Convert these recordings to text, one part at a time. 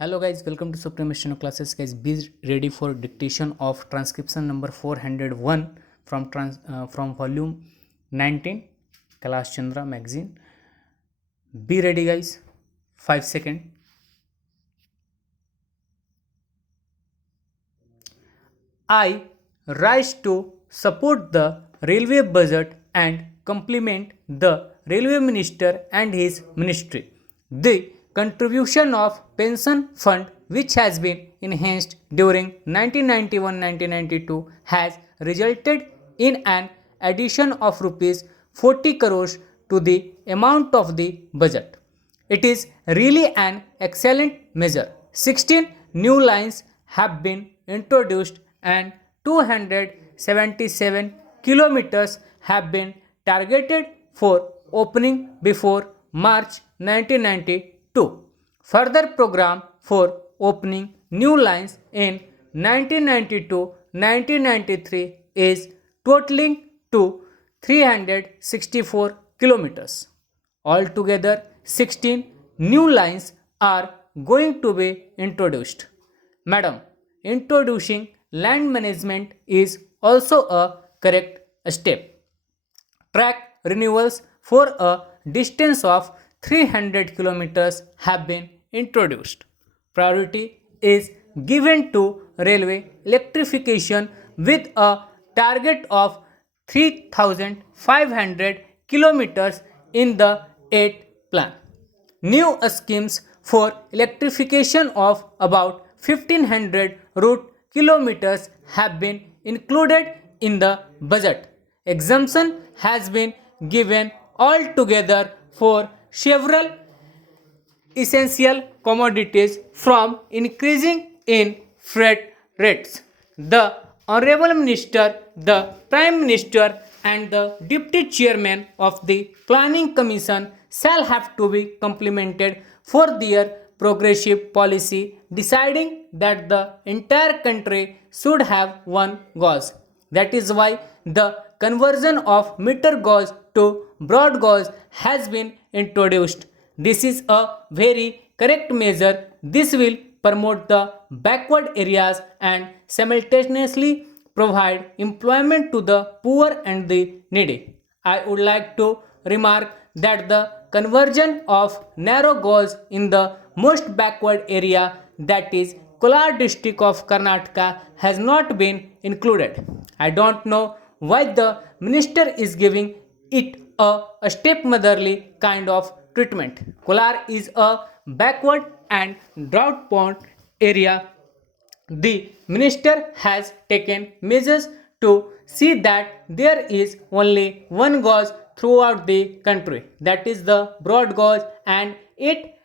Hello guys, welcome to Supreme Steno classes. Guys, be ready for dictation of transcription number 401 from volume 19, Kailash Chandra magazine. Be ready guys. 5 seconds. I rise to support the railway budget and compliment the railway minister and his ministry. The contribution of pension fund which has been enhanced during 1991-1992 has resulted in an addition of rupees 40 crores to the amount of the budget. It is really an excellent measure. 16 new lines have been introduced and 277 kilometers have been targeted for opening before March 1992. Further program for opening new lines in 1992-1993 is totaling to 364 kilometers. Altogether, 16 new lines are going to be introduced. Madam, introducing land management is also a correct step. Track renewals for a distance of 300 kilometers have been introduced. Priority is given to railway electrification with a target of 3,500 kilometers in the 8th plan. New schemes for electrification of about 1500 route kilometers have been included in the budget. Exemption has been given altogether for several essential commodities from increasing in freight rates. The Honorable Minister, the Prime Minister, and the Deputy Chairman of the Planning Commission shall have to be complimented for their progressive policy, deciding that the entire country should have one gauge. That is why the conversion of meter gauge to broad gauge has been introduced. This is a very correct measure. This will promote the backward areas and simultaneously provide employment to the poor and the needy. I would like to remark that the conversion of narrow gauge in the most backward area, that is Kolar district of Karnataka, has not been included. I don't know why the minister is giving it a stepmotherly kind of treatment. Kolar is a backward and drought prone area. The minister has taken measures to see that there is only one gauge throughout the country, that is the broad gauge, and it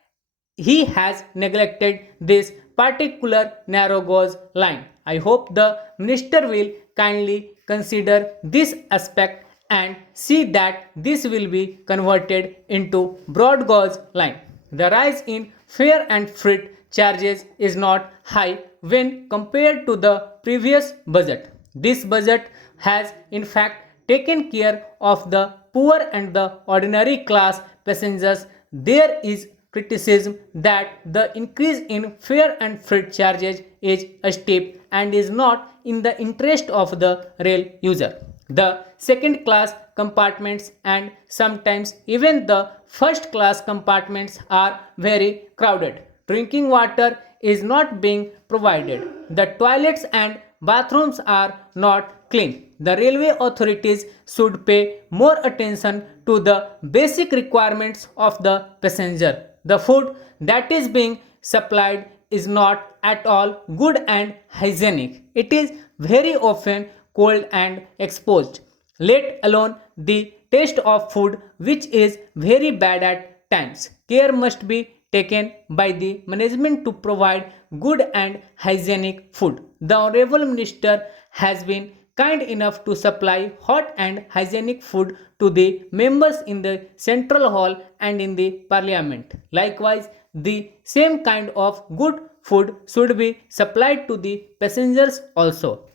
he has neglected this particular narrow gauge line. I hope the minister will kindly consider this aspect and see that this will be converted into broad gauge line. The rise in fare and freight charges is not high when compared to the previous budget. This budget has in fact taken care of the poor and the ordinary class passengers. There is criticism that the increase in fare and freight charges is steep and is not in the interest of the rail user. The second class compartments and sometimes even the first class compartments are very crowded. Drinking water is not being provided. The toilets and bathrooms are not clean. The railway authorities should pay more attention to the basic requirements of the passenger. The food that is being supplied is not at all good and hygienic. It is very often cold and exposed, let alone the taste of food, which is very bad at times. Care must be taken by the management to provide good and hygienic food. The Honorable Minister has been kind enough to supply hot and hygienic food to the members in the Central Hall and in the Parliament. Likewise, the same kind of good food should be supplied to the passengers also,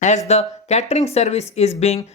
as the catering service is being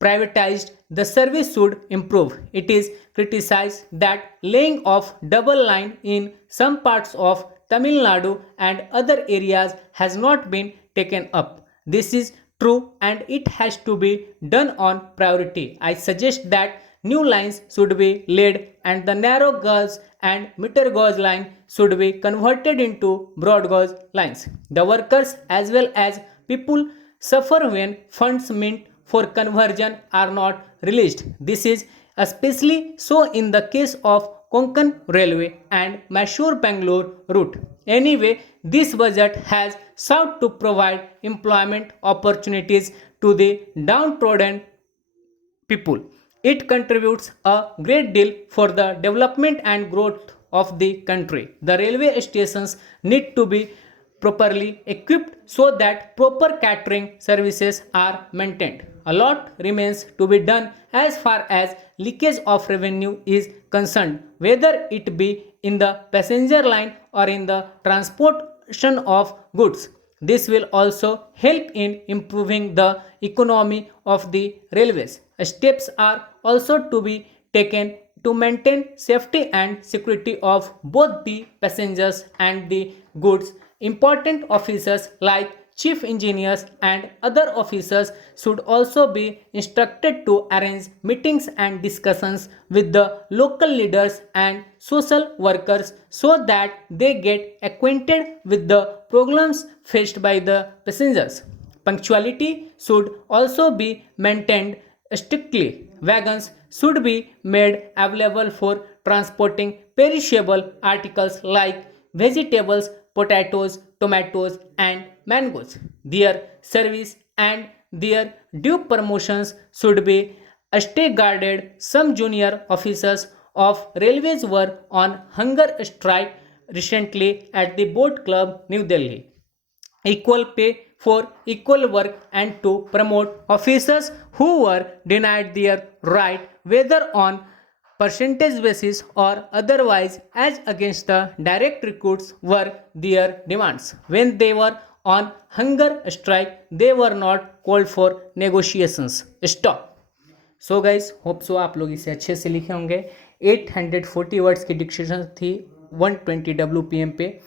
privatized, the service should improve. It is criticized that laying of double line in some parts of Tamil Nadu and other areas has not been taken up. This is true and it has to be done on priority. I suggest that new lines should be laid and the narrow gauge and meter gauge line should be converted into broad gauge lines. The workers as well as people suffer when funds meant for conversion are not released. This is especially so in the case of Konkan Railway and Mysore-Bangalore route. Anyway, this budget has sought to provide employment opportunities to the downtrodden people. It contributes a great deal for the development and growth of the country. The railway stations need to be properly equipped so that proper catering services are maintained. A lot remains to be done as far as leakage of revenue is concerned, whether it be in the passenger line or in the transportation of goods. This will also help in improving the economy of the railways. Steps are also to be taken to maintain safety and security of both the passengers and the goods. Important officers like chief engineers and other officers should also be instructed to arrange meetings and discussions with the local leaders and social workers so that they get acquainted with the problems faced by the passengers. Punctuality should also be maintained strictly. Wagons should be made available for transporting perishable articles like vegetables, potatoes, tomatoes, and mangoes. Their service and their due promotions should be stay guarded. Some junior officers of railways were on hunger strike recently at the Boat Club, New Delhi. Equal pay for equal work and to promote officers who were denied their right, whether on percentage basis or otherwise, as against the direct recruits were their demands. When they were on hunger strike, they were not called for negotiations. Stop. So guys hope so आप लोग इसे अच्छे से लिखे होंगे. 840 words की dictation थी 120 WPM पे.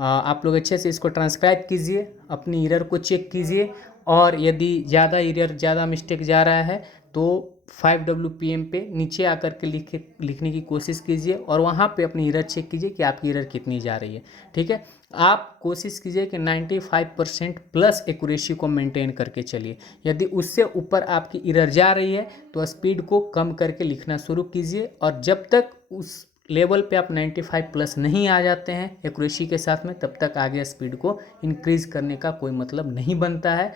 आप लोग अच्छे से इसको ट्रांसक्राइब कीजिए, अपनी एरर को चेक कीजिए और यदि ज़्यादा एरर ज़्यादा मिस्टेक जा रहा है तो 5 WPM पे नीचे आकर के लिखने की कोशिश कीजिए और वहाँ पे अपनी एरर चेक कीजिए कि आपकी एरर कितनी जा रही है. ठीक है, आप कोशिश कीजिए कि 95% प्लस एक्यूरेसी को मेंटेन करके चलिए. यदि उससे ऊपर आपकी एरर जा रही है तो स्पीड को कम करके लिखना शुरू कीजिए और जब तक उस लेवल पे आप 95 प्लस नहीं आ जाते हैं एक्यूरेसी के साथ में, तब तक आगे स्पीड को इंक्रीज़ करने का कोई मतलब नहीं बनता है.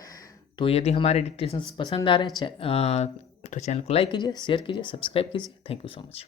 तो यदि हमारे डिक्टेशंस पसंद आ रहे हैं तो चैनल को लाइक कीजिए, शेयर कीजिए, सब्सक्राइब कीजिए. Thank you so much.